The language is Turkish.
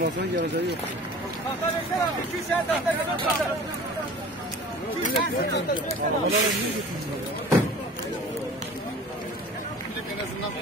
ambulansın geleceği yok. Tahta versene abi. 200 tane tahta götür tahta. 200 tane tahta götür. Arabalara niye götürmüyor ya? En azından